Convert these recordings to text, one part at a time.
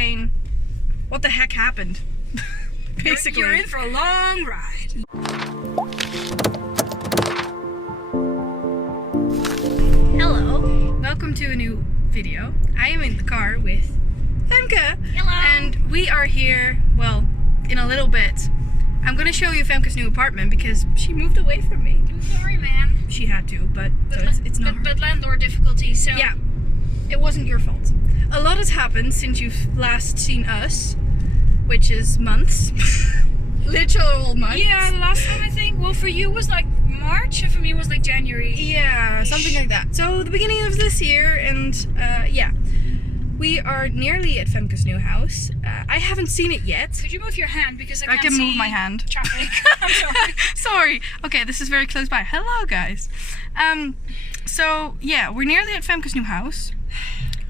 explain what the heck happened. Basically. You're in for a long ride. Hello, welcome to a new video. I am in the car with Femke. Hello. And we are here, well, in a little bit. I'm gonna show you Femke's new apartment because she moved away from me. Sorry, man. She had to, but so it's not her. But landlord difficulties, so... Yeah, it wasn't your fault. A lot has happened since you've last seen us, which is months. Literal months. Yeah, the last time I think, well, for you was like March, and for me was like January. Yeah, something like that. So the beginning of this year, and yeah. We are nearly at Femke's new house. I haven't seen it yet. Could you move your hand, because I can move my hand. Traffic. I'm sorry. Sorry. Okay, this is very close by. Hello, guys. So yeah, we're nearly at Femke's new house.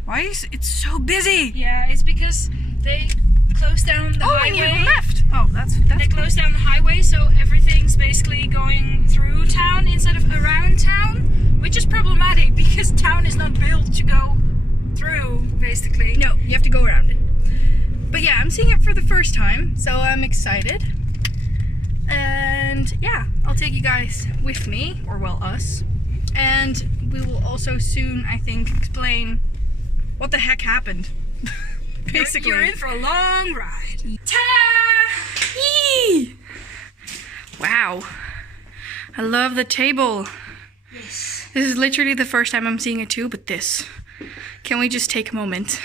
Why is it so busy? Yeah, it's because they closed down the highway. Oh, and you left. Oh, that's They closed down the highway, so everything's basically going through town instead of around town, which is problematic because town is not built to go through, basically. No, you have to go around it. But yeah, I'm seeing it for the first time, so I'm excited. And yeah, I'll take you guys with me, or well, us. And we will also soon, I think, explain what the heck happened. Basically. You're in for a long ride. Ta-da! Yee! Wow. I love the table. Yes. This is literally the first time I'm seeing it too, but this. Can we just take a moment?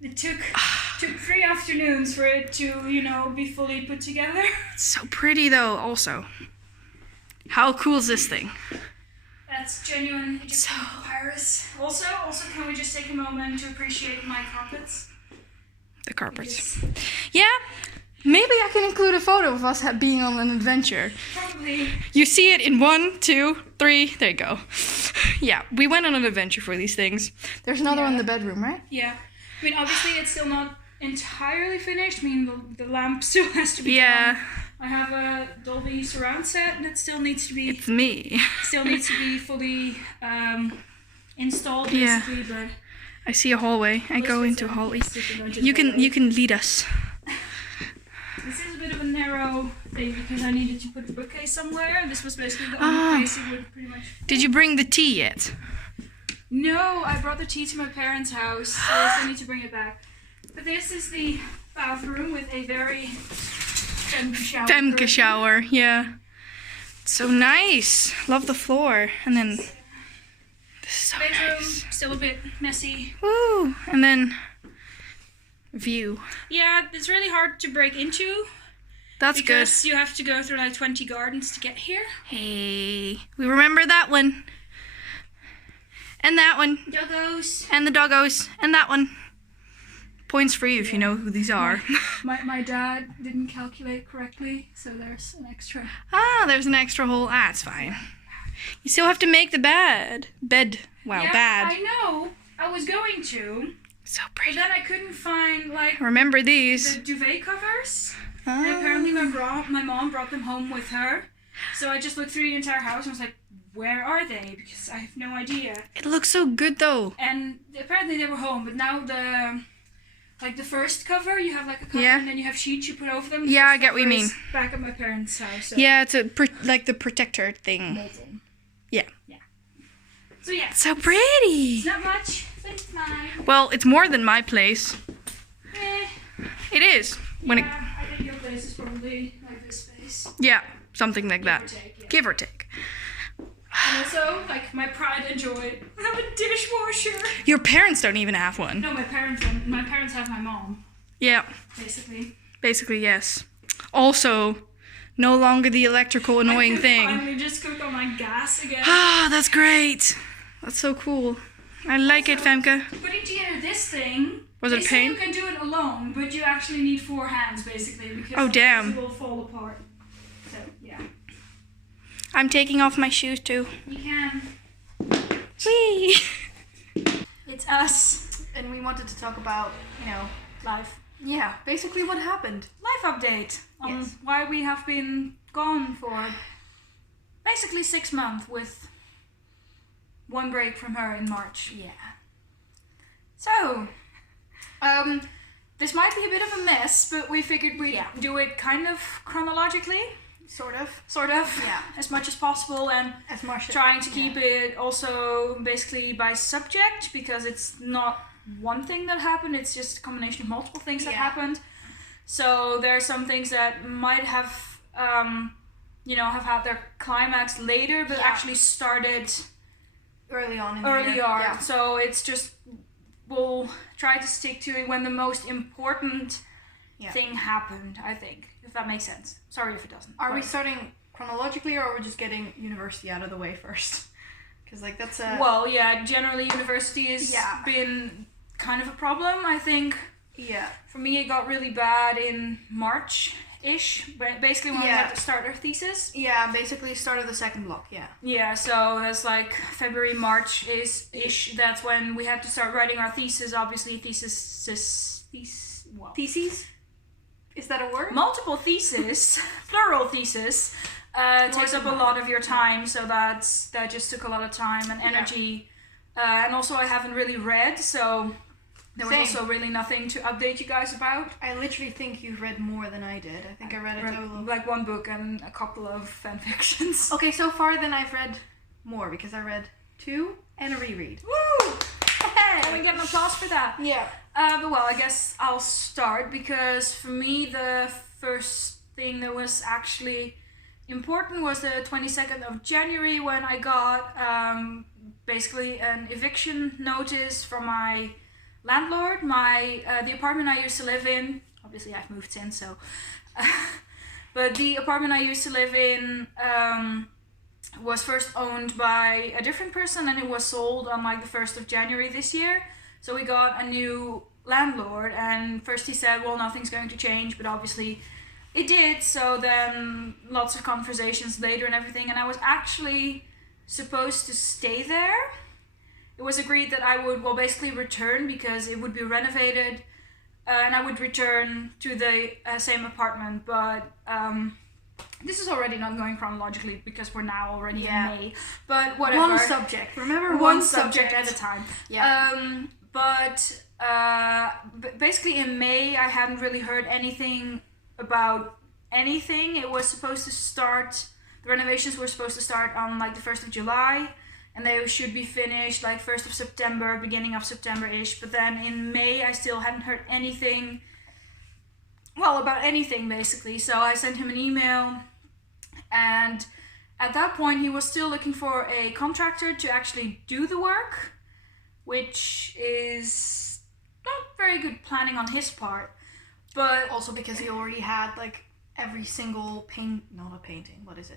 It took 3 afternoons for it to, you know, be fully put together. It's so pretty though, also. How cool is this thing? That's genuine Egyptian papyrus. Also, can we just take a moment to appreciate my carpets? The carpets. Yeah, maybe I can include a photo of us being on an adventure. Probably. You see it in 1, 2, 3. There you go. Yeah, we went on an adventure for these things. There's another one in the bedroom, right? Yeah. I mean, obviously it's still not entirely finished. I mean, the lamp still has to be done. I have a Dolby surround set that still needs to be... It's me. Still needs to be fully installed, basically, but... I see a hallway. I go into a hallway. You can lead us. This is a bit of a narrow thing because I needed to put a bookcase somewhere, and this was basically the only place it would pretty much... Did you bring the tea yet? No, I brought the tea to my parents' house, so I still need to bring it back. But this is the bathroom with a very Femke shower. Femke shower, yeah. It's so nice. Love the floor. And then this is so bedroom, nice. Still a bit messy. Woo! And then view. Yeah, it's really hard to break into. That's good. Because you have to go through like 20 gardens to get here. Hey, we remember that one. And that one. Doggos. And the doggos. And that one. Points for you if you know who these are. My dad didn't calculate correctly, so there's an extra. Ah, there's an extra hole. Ah, it's fine. You still have to make the bed. Wow, yeah, bad. I know. I was going to. So But pretty. then I couldn't find like Remember these. the duvet covers. Ah. And apparently my mom brought them home with her. So I just looked through the entire house and was like, where are they? Because I have no idea. It looks so good though. And apparently they were home, but now the first cover, you have like a cover, Yeah. and then you have sheets you put over them. Yeah, I First get what you cover mean. is back at my parents' house. So. Yeah, it's like the protector thing. Molten. Yeah. So yeah. So pretty. It's not much, but it's mine. Well, it's more than my place. Eh. It is. When it, Yeah, I think your place is probably like this space. yeah, something like that. Give or take, yeah. Give or take. And also, like, my pride and joy, I have a dishwasher. Your parents don't even have one. No, my parents don't. My parents have my mom, Yeah, basically. basically yes. Also, no longer the electrical annoying I can thing. finally just cook on my gas again. Ah, that's great. That's so cool. I like it, Femke. Putting together this thing. Was it a they say pain? you can do it alone, but you actually need 4 hands, basically, because Oh, damn. it will fall apart. So, yeah. I'm taking off my shoes too. You can. Whee! It's us. And we wanted to talk about, Life. yeah, basically what happened. Life update on Yes. why we have been gone for basically 6 months with 1 break from her in March. Yeah. So, This might be a bit of a mess, but we figured we'd do it kind of chronologically. Sort of. Yeah. As much as possible, and as much trying to keep it also basically by subject, because it's not one thing that happened, it's just a combination of multiple things that happened. So there are some things that might have, have had their climax later, but actually started early on in the early year. on. Yeah. So it's just, we'll try to stick to it when the most important thing happened, I think, if that makes sense. Sorry if it doesn't. Are we starting chronologically, or are we just getting university out of the way first? Because that's a... Well, generally university has been kind of a problem, I think. Yeah. For me, it got really bad in March-ish, but basically when we had to start our thesis. Yeah, basically started the second block, Yeah, so that's like February, March-ish. That's when we had to start writing our thesis. Obviously, theses? Is that a word? Multiple thesis, plural thesis, takes up a lot of your time, so that just took a lot of time and energy. And also I haven't really read, so there was also really nothing to update you guys about. I literally think you've read more than I did. I think I read a total of... like one book and a couple of fan fictions. Okay, so far then I've read more, because I read 2 and a reread. Woo! Hey! Can we get an applause for that? Yeah. But well, I guess I'll start, because for me the first thing that was actually important was the 22nd of January, when I got basically an eviction notice from my landlord. The apartment I used to live in, obviously I've moved since, so but the apartment I used to live in was first owned by a different person, and it was sold on like the 1st of January this year. So we got a new landlord, and first he said, well, nothing's going to change, but obviously it did. So then lots of conversations later and everything, and I was actually supposed to stay there. It was agreed that I would, basically return, because it would be renovated, and I would return to the same apartment, but this is already not going chronologically, because we're now already in May, but whatever. One subject. Remember, one subject at a time. Yeah. But basically in May, I hadn't really heard anything about anything. It was supposed to start, the renovations were supposed to start on like the 1st of July, and they should be finished like 1st of September, beginning of September-ish. But then in May, I still hadn't heard anything, about anything basically. So I sent him an email, and at that point he was still looking for a contractor to actually do the work, which is not very good planning on his part. But also because he already had like every single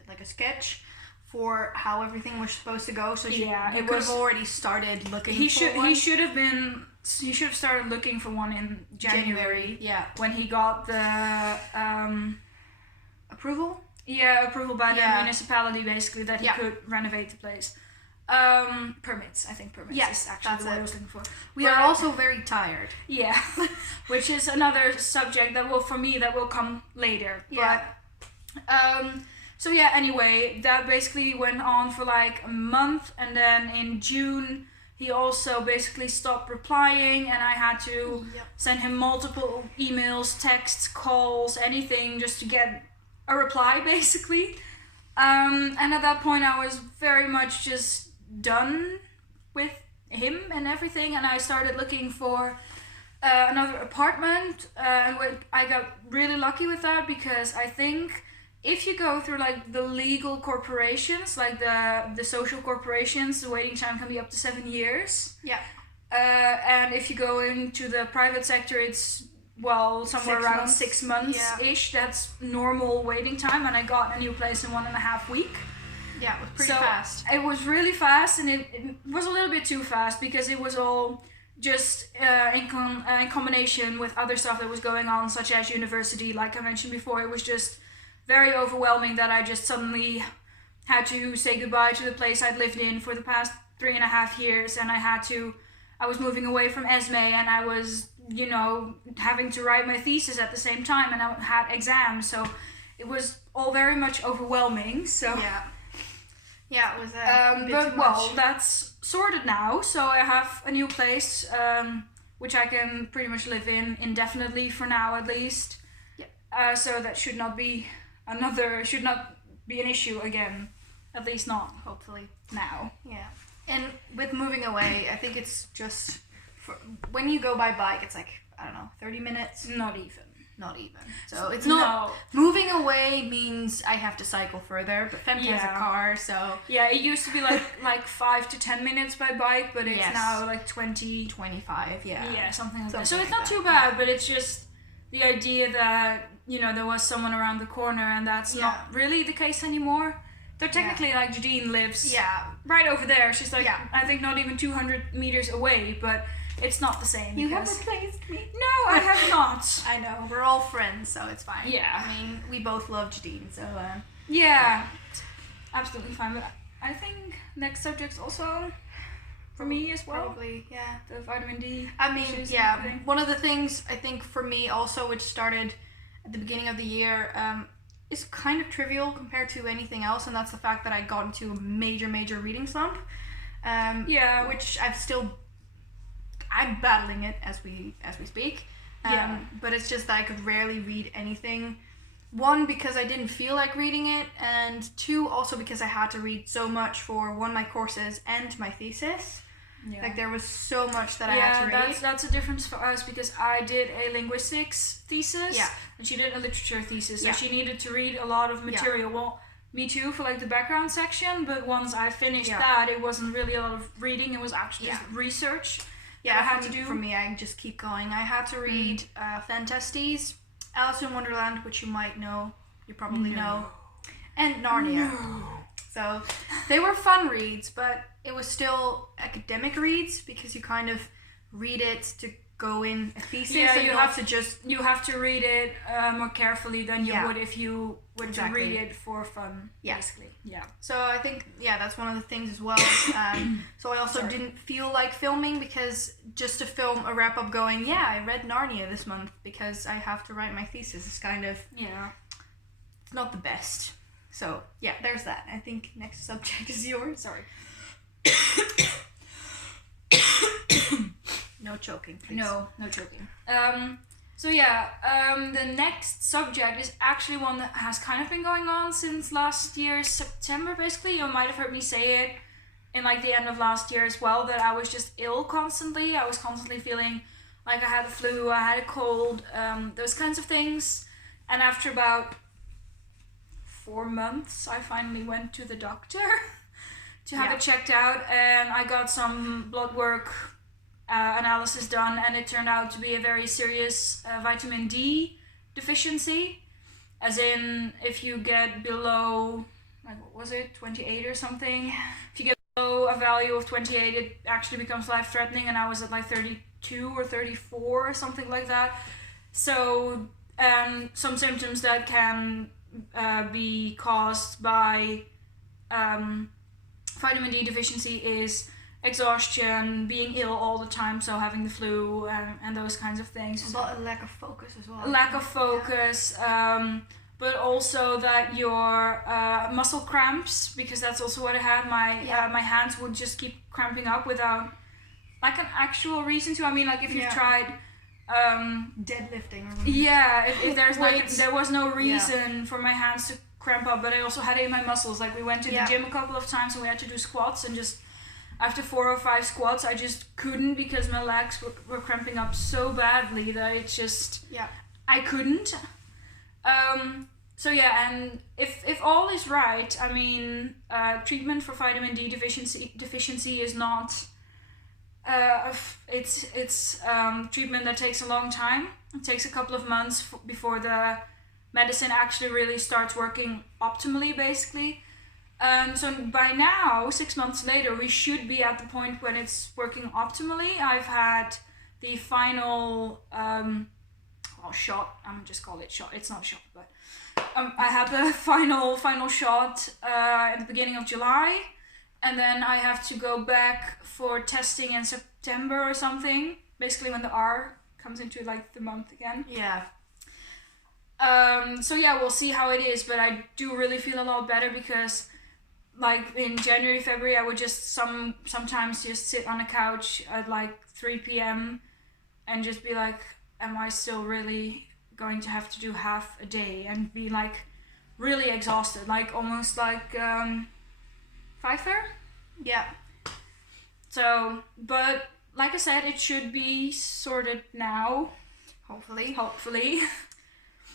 like a sketch for how everything was supposed to go. So you could have already started looking for one. He should have started looking for one in January. Yeah. When he got the approval? Yeah, approval by the municipality, basically, that he could renovate the place. Permits. I think permits is actually the word I was looking for. We are also very tired. Yeah. Which is another subject that will come later. Yeah. But, so yeah, anyway, that basically went on for like a month, and then in June he also basically stopped replying, and I had to send him multiple emails, texts, calls, anything just to get a reply basically. And at that point I was very much just done with him and everything, and I started looking for another apartment, and I got really lucky with that, because I think if you go through like the legal corporations, like the social corporations, the waiting time can be up to 7 years. Yeah. And if you go into the private sector, it's somewhere around 6 months-ish. Yeah. That's normal waiting time, and I got a new place in 1.5 weeks. Yeah, it was pretty fast. It was really fast, and it was a little bit too fast, because it was all just in combination with other stuff that was going on, such as university. Like I mentioned before, it was just very overwhelming that I just suddenly had to say goodbye to the place I'd lived in for the past 3.5 years, and I was moving away from Esmay, and I was, having to write my thesis at the same time, and I had exams, so it was all very much overwhelming. So it was but that's sorted now, so I have a new place which I can pretty much live in indefinitely for now at least. Yeah. So that should not be an issue again, at least not hopefully now. Yeah. And with moving away, I think it's just when you go by bike, it's like, I don't know, 30 minutes. Not even. So it's not. Moving away means I have to cycle further, but Femke has a car, so. Yeah, it used to be like 5 to 10 minutes by bike, but it's now like 20. 25, yeah. Yeah, something like that. So it's not too bad, but it's just the idea that, you know, there was someone around the corner, and that's not really the case anymore. Though technically, like, Jadine lives right over there. She's like, I think not even 200 meters away, but it's not the same. You have replaced me. No, I have not. I know. We're all friends, so it's fine. Yeah. I mean, we both love Jadine, so... Yeah. Absolutely fine. But I think next subject's also for me as well. Probably, yeah. The vitamin D. I mean, one of the things I think for me also, which started at the beginning of the year, is kind of trivial compared to anything else, and that's the fact that I got into a major reading slump. Which I'm battling it as we speak. But it's just that I could rarely read anything. One, because I didn't feel like reading it, and two, also because I had to read so much for one, my courses and my thesis. Yeah. Like, there was so much that I had to read. That's a difference for us, because I did a linguistics thesis, and she did a literature thesis, so she needed to read a lot of material. Well, me too, for like the background section, but once I finished that, it wasn't really a lot of reading, it was actually just research. Yeah, I had to do. For me, I just keep going. I had to read Fantasties, Alice in Wonderland, which you might know, you probably know, and Narnia. So they were fun reads, but it was still academic reads, because you kind of read it to go in a thesis. Yeah, you have to read it more carefully than you would if you were to read it for fun. Basically. Yeah. So I think that's one of the things as well. So I also didn't feel like filming, because just to film a wrap up going, I read Narnia this month because I have to write my thesis, is kind of it's not the best. So there's that. I think next subject is yours. Sorry. No choking, please. No choking. The next subject is actually one that has kind of been going on since last year's September, basically. You might have heard me say it in like the end of last year as well, that I was just ill constantly. I was constantly feeling like I had a flu, I had a cold, those kinds of things. And after about 4 months, I finally went to the doctor to have it checked out, and I got some blood work analysis done, and it turned out to be a very serious vitamin D deficiency, as in if you get below, like, what was it, 28 or something? If you get below a value of 28, it actually becomes life-threatening, and I was at like 32 or 34 or something like that. So some symptoms that can be caused by vitamin D deficiency is exhaustion, being ill all the time, so having the flu and those kinds of things. Well, a lack of focus as well. Lack of focus, but also that your muscle cramps, because that's also what I had. My hands would just keep cramping up without like an actual reason to. I mean, like if you've tried deadlifting. If there's like there was no reason for my hands to cramp up, but I also had it in my muscles. Like we went to the gym a couple of times and we had to do squats, and just after 4 or 5 squats I just couldn't, because my legs were cramping up so badly that it's just I couldn't. And if all is right, I mean, treatment for vitamin D deficiency is not it's treatment that takes a long time. It takes a couple of months before the medicine actually really starts working optimally, basically. So by now, 6 months later, we should be at the point when it's working optimally. I've had the final shot. I'm just call it shot. It's not shot, but I had the final shot at the beginning of July, and then I have to go back for testing in September or something. Basically, when the R comes into like the month again. Yeah. We'll see how it is, but I do really feel a lot better, because like in January, February, I would just sometimes just sit on a couch at like 3 p.m. and just be like, am I still really going to have to do half a day, and be like really exhausted, like almost like Pfeiffer. Yeah. So, but like I said, it should be sorted now. Hopefully.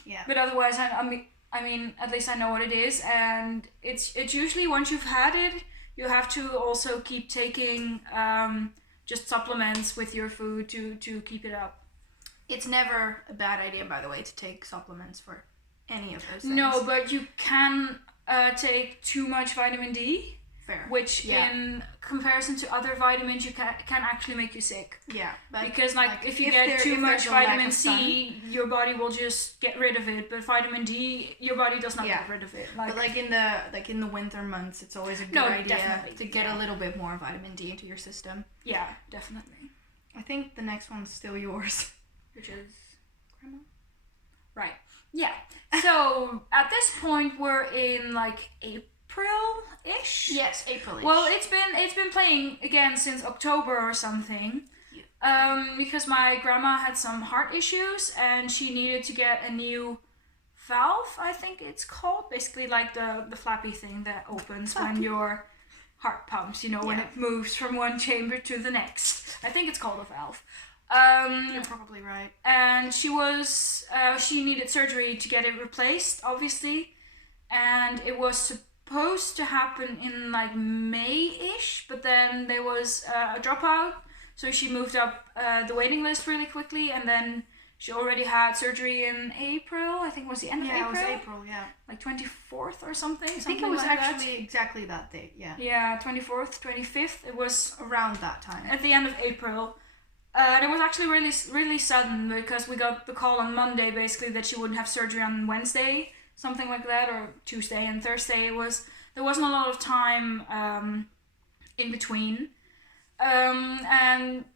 Yeah. But otherwise, I mean, at least I know what it is, and it's usually once you've had it, you have to also keep taking just supplements with your food to keep it up. It's never a bad idea, by the way, to take supplements for any of those things. No, but you can take too much vitamin D. Fair. Which in comparison to other vitamins, you can actually make you sick. Yeah. Because if you get too much vitamin C, your body will just get rid of it. But vitamin D, your body does not get rid of it. But in the winter months, it's always a good idea to get a little bit more vitamin D into your system. Yeah, definitely. I think the next one's still yours. Which is grandma? Right. Yeah. So at this point, we're in April-ish? Yes, April-ish. Well, it's been playing again since October or something. Yeah. Because my grandma had some heart issues and she needed to get a new valve, I think it's called. Basically like the flappy thing that opens when your heart pumps, when it moves from one chamber to the next. I think it's called a valve. You're probably right. And she needed surgery to get it replaced, obviously. And it was supposed to happen in May-ish, but then there was a dropout, so she moved up the waiting list really quickly, and then she already had surgery in April. I think it was the end of April. Yeah, it was April, yeah. 24th or something. I think it was actually exactly that date, yeah. Yeah, 24th, 25th. It was around that time. At the end of April. And it was actually really, really sudden, because we got the call on Monday, basically, that she wouldn't have surgery on Wednesday, something like that, or Tuesday and Thursday. There wasn't a lot of time in between. And,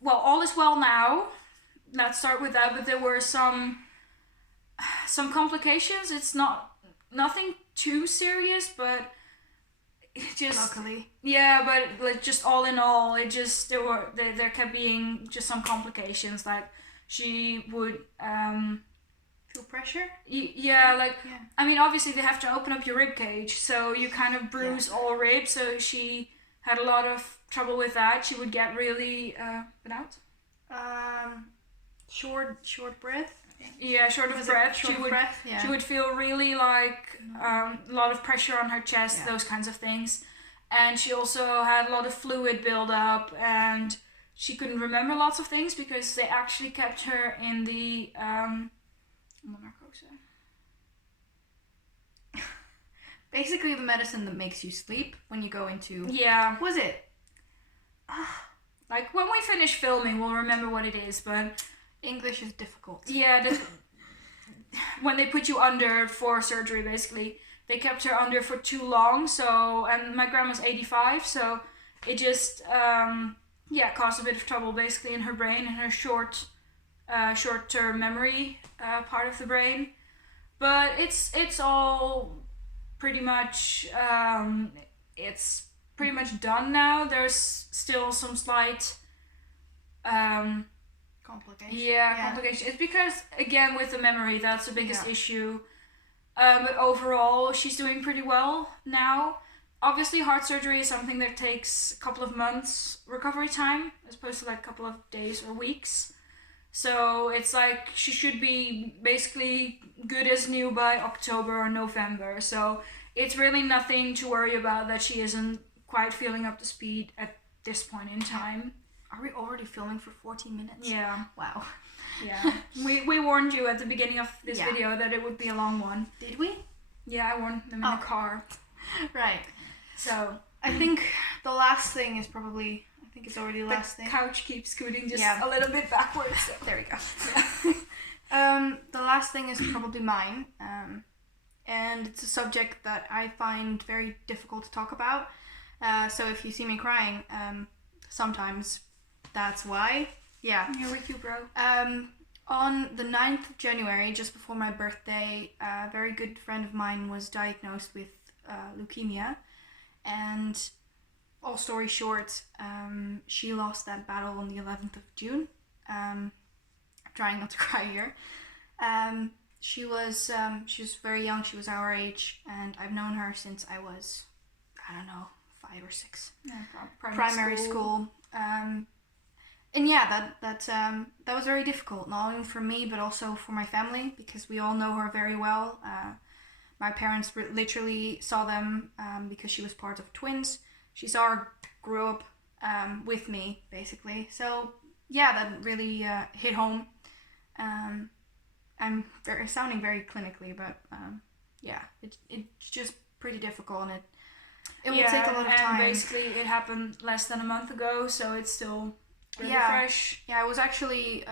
well, all is well now. Let's start with that, but there were some complications. It's nothing too serious, but just luckily. Yeah, but just all in all, there kept being just some complications. She would feel pressure. I mean, obviously they have to open up your rib cage, so you kind of bruise all ribs. So she had a lot of trouble with that. She would get really short breath. Yeah, short of breath. She would feel really a lot of pressure on her chest, those kinds of things. And she also had a lot of fluid build up, and she couldn't remember lots of things because they actually kept her in the basically the medicine that makes you sleep when you go into... Yeah. Was it? When we finish filming, we'll remember what it is, but... English is difficult. Yeah, when they put you under for surgery, basically, they kept her under for too long. So, and my grandma's 85, so it just caused a bit of trouble basically in her brain, in her short-term memory part of the brain. But it's all pretty much done now. There's still some slight complications. Complications. It's because, again, with the memory, that's the biggest issue. But overall, she's doing pretty well now. Obviously, heart surgery is something that takes a couple of months recovery time, as opposed to a couple of days or weeks. So it's she should be basically good as new by October or November. So it's really nothing to worry about that she isn't quite feeling up to speed at this point in time. Are we already filming for 14 minutes? Yeah. Wow. Yeah. we warned you at the beginning of this video that it would be a long one. Did we? Yeah, I warned them in the car. Right. So I think the last thing is probably... I think it's already the last thing. The couch keeps scooting just a little bit backwards. So. There we go. Yeah. The last thing is probably mine. And it's a subject that I find very difficult to talk about. So if you see me crying, sometimes that's why. Yeah. You're with you, bro. On the 9th of January, just before my birthday, a very good friend of mine was diagnosed with leukemia. And all story short, she lost that battle on the 11th of June. trying not to cry here. She was very young. She was our age, and I've known her since I was, I don't know, 5 or 6. Yeah, primary school. And yeah, that was very difficult, not only for me but also for my family, because we all know her very well. My parents literally saw them because she was part of twins. She saw her grow up with me, basically. So yeah, that really hit home. I'm sounding very clinically, but yeah, it's just pretty difficult, and it will take a lot of time. And basically it happened less than a month ago, so it's still really fresh. Yeah, I was actually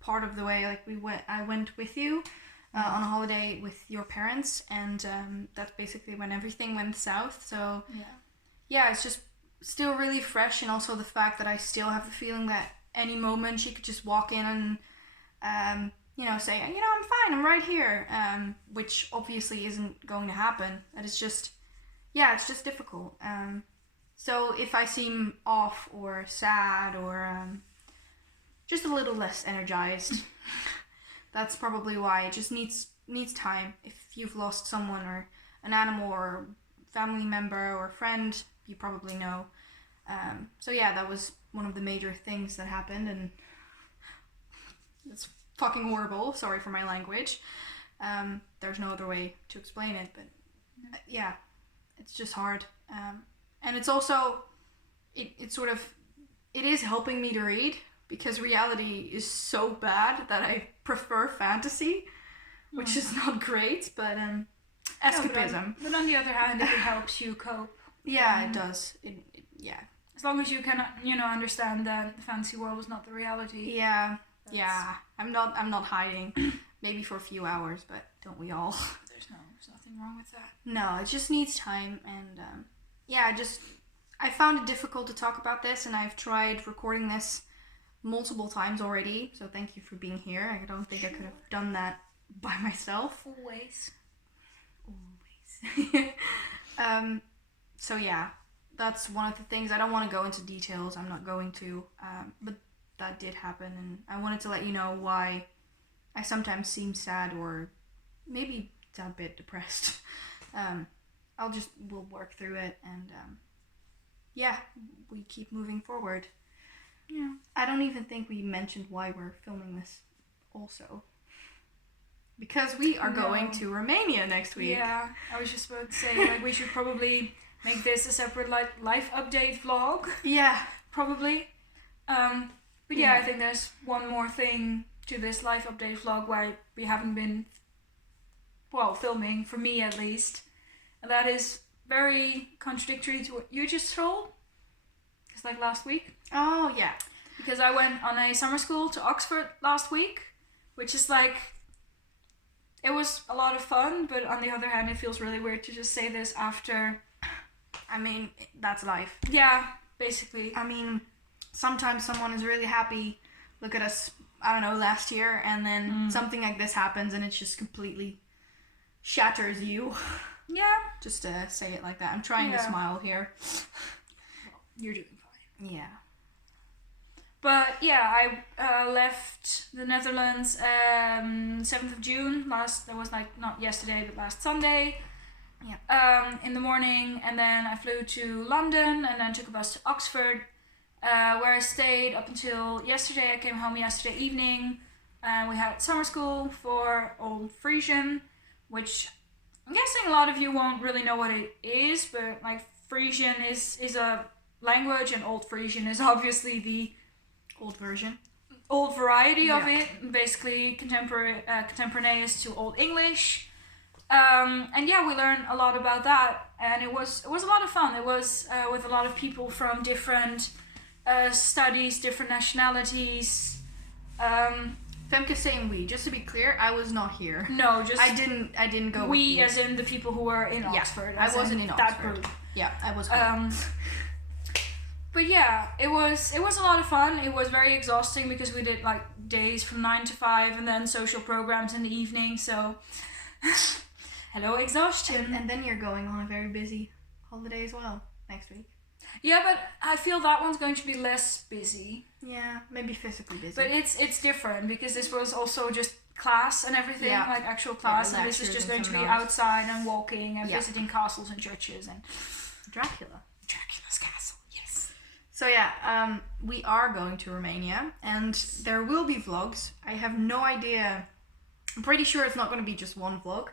part of the way. Like I went with you on a holiday with your parents, and that's basically when everything went south. So yeah, it's just still really fresh, and also the fact that I still have the feeling that any moment she could just walk in and say, I'm fine, I'm right here, which obviously isn't going to happen. And it's just difficult. So if I seem off or sad or just a little less energized, that's probably why. It just needs time. If you've lost someone or an animal or family member or friend, you probably know. So yeah, that was one of the major things that happened, and it's fucking horrible. Sorry for my language. There's no other way to explain it, but yeah, it's just hard. And it's also, it is helping me to read, because reality is so bad that I prefer fantasy, which is not great, but escapism. But on the other hand, it helps you cope. Yeah, it does. Yeah. As long as you can, understand that the fantasy world is not the reality. Yeah. Yeah. I'm not hiding. Maybe for a few hours, but don't we all? There's nothing wrong with that. No, it just needs time, and I found it difficult to talk about this, and I've tried recording this multiple times already, so thank you for being here. I don't think I could have done that by myself. Always. So yeah, that's one of the things. I don't want to go into details, I'm not going to, but that did happen, and I wanted to let you know why I sometimes seem sad or maybe a bit depressed. We'll work through it, and we keep moving forward. Yeah. I don't even think we mentioned why we're filming this also. Because we are going to Romania next week. Yeah, I was just about to say, we should probably make this a separate life update vlog. Yeah. Probably. But yeah, I think there's one more thing to this life update vlog why we haven't been, filming, for me at least. And that is very contradictory to what you just told. It's like last week. Oh, yeah. Because I went on a summer school to Oxford last week, which is it was a lot of fun, but on the other hand, it feels really weird to just say this after. I mean, that's life. Yeah, basically. I mean, sometimes someone is really happy. Look at us, I don't know, last year, and then something like this happens, and it just completely shatters you. Yeah. Just to say it like that. I'm trying to smile here. You're doing fine. Yeah. But yeah, I left the Netherlands 7th of June. That was not yesterday, but last Sunday. Yeah. In the morning, and then I flew to London, and then took a bus to Oxford, where I stayed up until yesterday. I came home yesterday evening. We had summer school for Old Frisian, which I'm guessing a lot of you won't really know what it is, but Frisian is a language, and Old Frisian is obviously the old version. Old variety of it, basically contemporaneous to Old English. And yeah, we learned a lot about that, and it was a lot of fun. It was with a lot of people from different studies, different nationalities. Femke saying we. Just to be clear, I was not here. No, just I didn't go. We, as in the people who were in Oxford. I wasn't in Oxford. That group. Yeah, I was. But yeah, it was a lot of fun. It was very exhausting because we did days from 9 to 5, and then social programs in the evening. So, hello exhaustion. And then you're going on a very busy holiday as well next week. Yeah, but I feel that one's going to be less busy. Yeah, maybe physically busy. But it's different because this was also just class and everything, like actual class, and this is just going to be outside and walking and visiting castles and churches and Dracula's castle. Yes. So yeah, we are going to Romania, and there will be vlogs. I have no idea. I'm pretty sure it's not going to be just one vlog.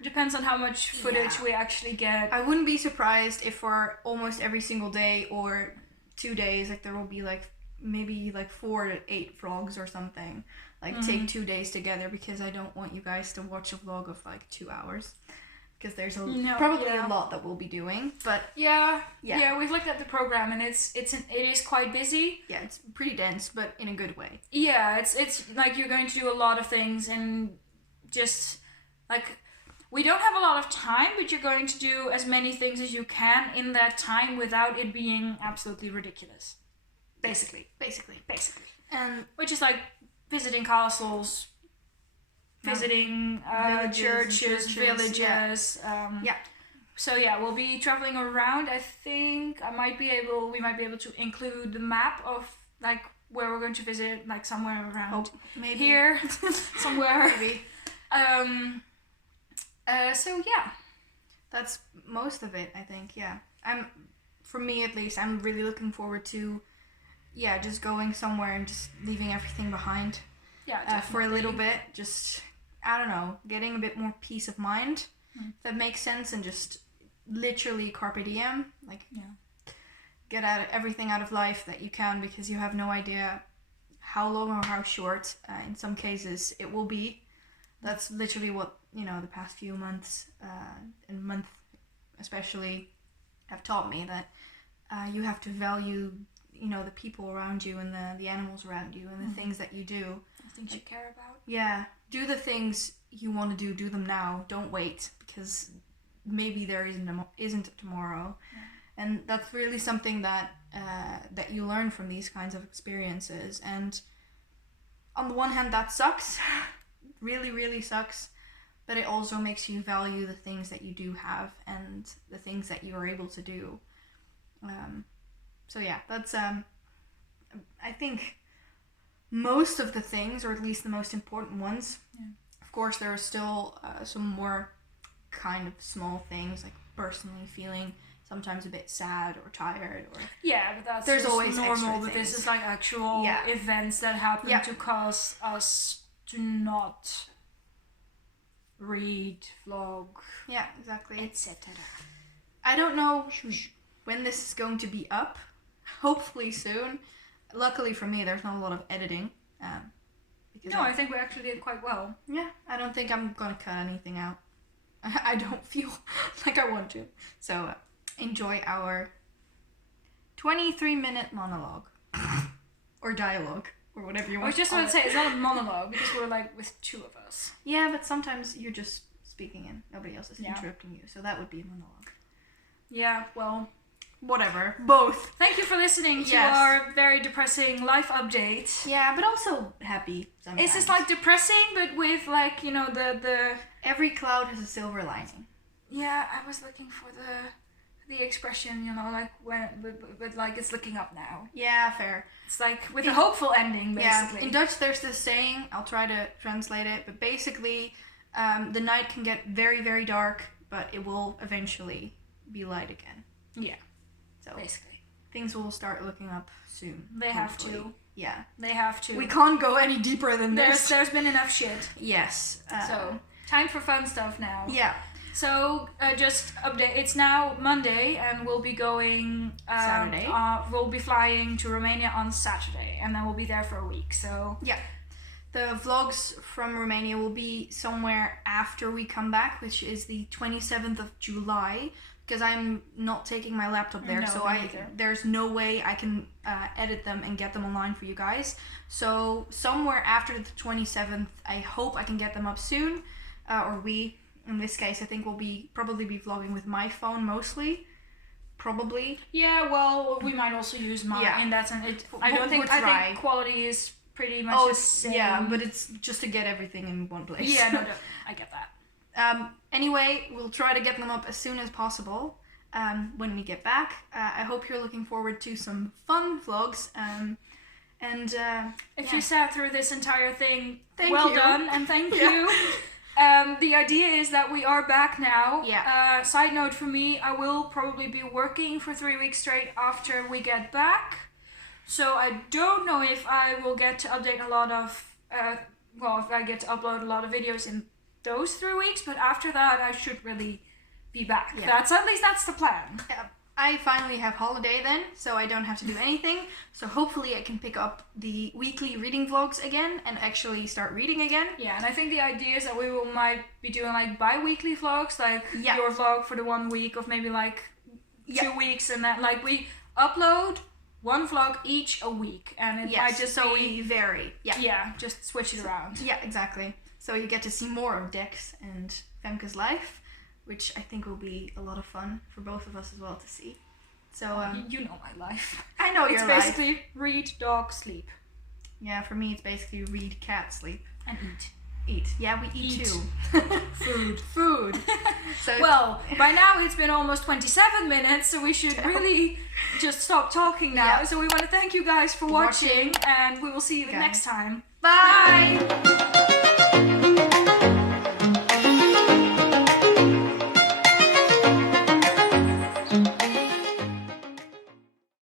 It depends on how much footage we actually get. I wouldn't be surprised if for almost every single day or 2 days, like there will be like maybe like 4 to 8 vlogs or something. Like take 2 days together, because I don't want you guys to watch a vlog of like 2 hours. Because there's probably a lot that we'll be doing, but yeah, we've looked at the program and it is quite busy. Yeah, it's pretty dense, but in a good way. Yeah, it's like you're going to do a lot of things, and just like we don't have a lot of time, but you're going to do as many things as you can in that time without it being absolutely ridiculous. Basically, and which is like visiting castles. Visiting churches, villages. So yeah, we'll be traveling around. I think we might be able to include the map of like where we're going to visit, like somewhere around maybe here, somewhere. Maybe. So yeah, that's most of it. I think. Yeah, for me at least, I'm really looking forward to, just going somewhere and just leaving everything behind. Yeah, for a little bit, just. I don't know, getting a bit more peace of mind, if that makes sense, and just literally carpe diem, like get everything out of life that you can, because you have no idea how long or how short, in some cases, it will be. That's literally what, the past few months, and month especially, have taught me, that you have to value, the people around you and the animals around you and the things that you do. The things you care about. Yeah. Do the things you want to do them now. Don't wait, because maybe there isn't tomorrow. Yeah. And that's really something that you learn from these kinds of experiences. And on the one hand, that sucks. Really, really sucks. But it also makes you value the things that you do have and the things that you are able to do. So yeah, that's I think most of the things, or at least the most important ones. Yeah. Of course, there are still some more kind of small things, like personally feeling sometimes a bit sad or tired, or but there's always normal. But this is like actual events that happen to cause us to not read, vlog, exactly, etc. I don't know when this is going to be up. Hopefully soon. Luckily for me, there's not a lot of editing. I think we actually did quite well. Yeah, I don't think I'm gonna cut anything out. I don't feel like I want to. So enjoy our 23-minute monologue. Or dialogue, or whatever you want. I was just going to say, it's not a monologue, because we're like with 2 of us. Yeah, but sometimes you're just speaking and nobody else is interrupting you, so that would be a monologue. Yeah, well... whatever. Both. Thank you for listening to our very depressing life update. Yeah, but also happy sometimes. It's just like depressing, but with like, the... Every cloud has a silver lining. Yeah, I was looking for the expression, like when, but like it's looking up now. Yeah, fair. It's like with a hopeful ending, basically. Yeah, in Dutch there's this saying, I'll try to translate it, but basically the night can get very, very dark, but it will eventually be light again. Yeah. So basically, things will start looking up soon. They have to. Yeah. They have to. We can't go any deeper than this. There's been enough shit. Yes. So, time for fun stuff now. Yeah. So, just update. It's now Monday, and we'll be going... Saturday. We'll be flying to Romania on Saturday, and then we'll be there for a week, so... Yeah. The vlogs from Romania will be somewhere after we come back, which is the 27th of July, because I'm not taking my laptop there, so there's no way I can edit them and get them online for you guys. So somewhere after the 27th, I hope I can get them up soon, or we, in this case, I think we'll probably be vlogging with my phone mostly, probably. Yeah, well, we might also use mine in that sense. I think quality is pretty much the same. Yeah, but it's just to get everything in one place. Yeah, no, I get that. Anyway, we'll try to get them up as soon as possible. when we get back. I hope you're looking forward to some fun vlogs. If you sat through this entire thing, thank well you. done and thank you. The idea is that we are back now. Yeah. Side note for me, I will probably be working for 3 weeks straight after we get back. So I don't know if I will get to update a lot of, if I get to upload a lot of videos in those 3 weeks, but after that I should really be back. Yeah. That's the plan. Yeah. I finally have holiday then, so I don't have to do anything. So hopefully I can pick up the weekly reading vlogs again and actually start reading again. Yeah, and I think the idea is that we might be doing like bi-weekly vlogs, like your vlog for the 1 week of maybe like 2 weeks, and that like we upload 1 vlog each a week, and it might just we vary. Yeah, just switch it around. Yeah, exactly. So you get to see more of Dex and Femke's life, which I think will be a lot of fun for both of us as well to see. So you know my life. I know your life. It's basically read, dog, sleep. Yeah, for me it's basically read, cat, sleep, and eat. Eat. Yeah, we eat too. Food. So well, by now it's been almost 27 minutes, so we should really just stop talking now. Yeah. So we want to thank you guys for watching, and we will see you next time. Bye.